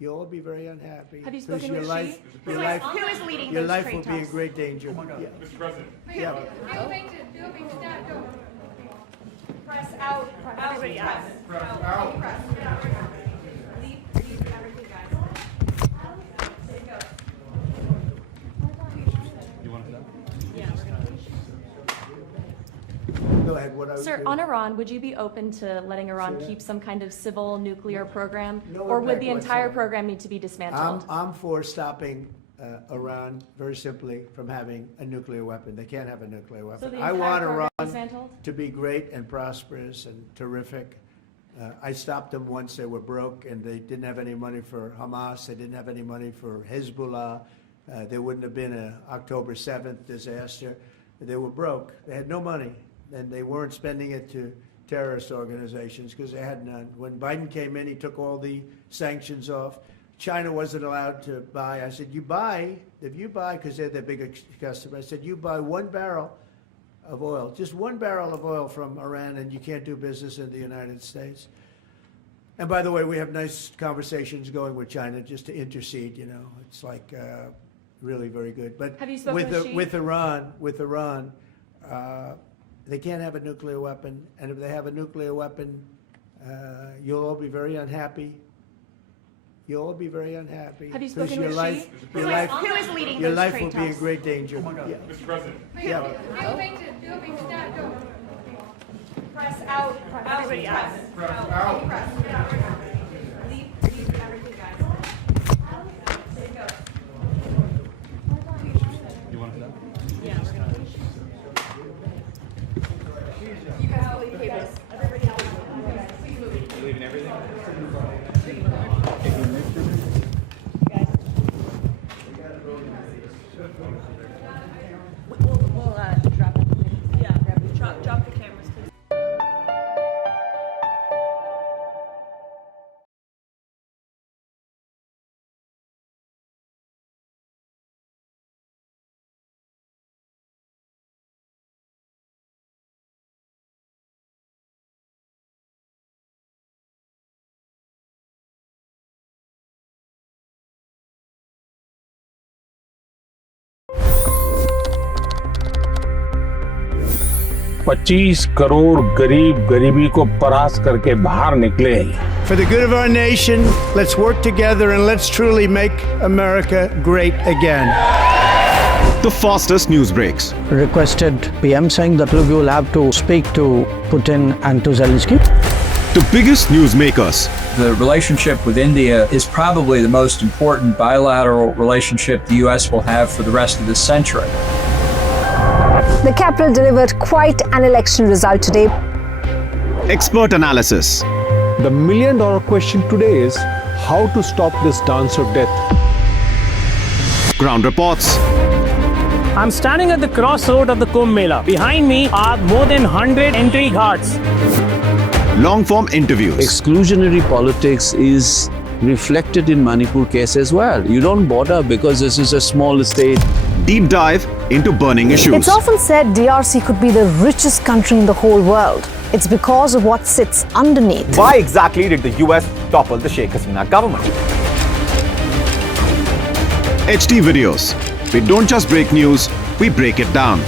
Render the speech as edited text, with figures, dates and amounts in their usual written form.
You'll all be very unhappy. Have you because spoken with life, Xi? your life, Who is leading your those life trade will be in talks? great danger. Yeah. Mr. President. Yeah. Press out. Everybody out. Press out. Leave everything, guys. There you go. You want to know? Yeah, we're gonna. Go ahead. What I was Sir, doing. on Iran, would you be open to letting Iran keep some kind of civil nuclear program? No Or would impact the entire whatsoever. program need to be dismantled? I'm for stopping Iran very simply from having a nuclear weapon. They can't have a nuclear weapon. So the I entire want program Iran dismantled? to be great and prosperous and terrific. I stopped them once they were broke and they didn't have any money for Hamas. They didn't have any money for Hezbollah. There wouldn't have been an October 7th disaster. They were broke. They had no money, and they weren't spending it to terrorist organizations because they had none. When Biden came in, he took all the sanctions off. China wasn't allowed to buy. I said, if you buy, because they're their biggest customer, I said, you buy 1 barrel of oil, just 1 barrel of oil from Iran, and you can't do business in the United States. And by the way, we have nice conversations going with China just to intercede, you know. It's like really very good. But Have you spoken with Xi? with Iran, they can't have a nuclear weapon. And if they have a nuclear weapon, you'll all be very unhappy. You'll all be very unhappy. Have you 'Cause spoken your with life, Xi? your life, Who is leading your those life trade will be in talks? great danger. Yeah. Mr. President. Yeah. Press out. Everybody out. Press out. Leave everything, guys. There you go. You want to know? Yeah, we're gonna. You guys will leave cables. Everybody else. Please move. You leaving everything? We'll drop it. Yeah, drop the cameras, please. $25 crore गरीब गरीबी को परास्त करके बाहर निकले। For the good of our nation, let's work together and let's truly make America great again. The fastest news breaks. Requested PM saying that look, you will have to speak to Putin and to Zelensky. The biggest news makers. The relationship with India is probably the most important bilateral relationship the U.S. will have for the rest of this century. The capital delivered quite an election result today. Expert analysis. The million-dollar question today is how to stop this dance of death. Ground reports. I'm standing at the crossroad of the Kumbh Mela. Behind me are more than 100 entry ghats. Long-form interviews. Exclusionary politics is reflected in Manipur case as well. You don't bother because this is a small state. Deep dive into burning issues. It's often said DRC could be the richest country in the whole world. It's because of what sits underneath. Why exactly did the US topple the Sheikh Hasina government? HT videos. We don't just break news, we break it down.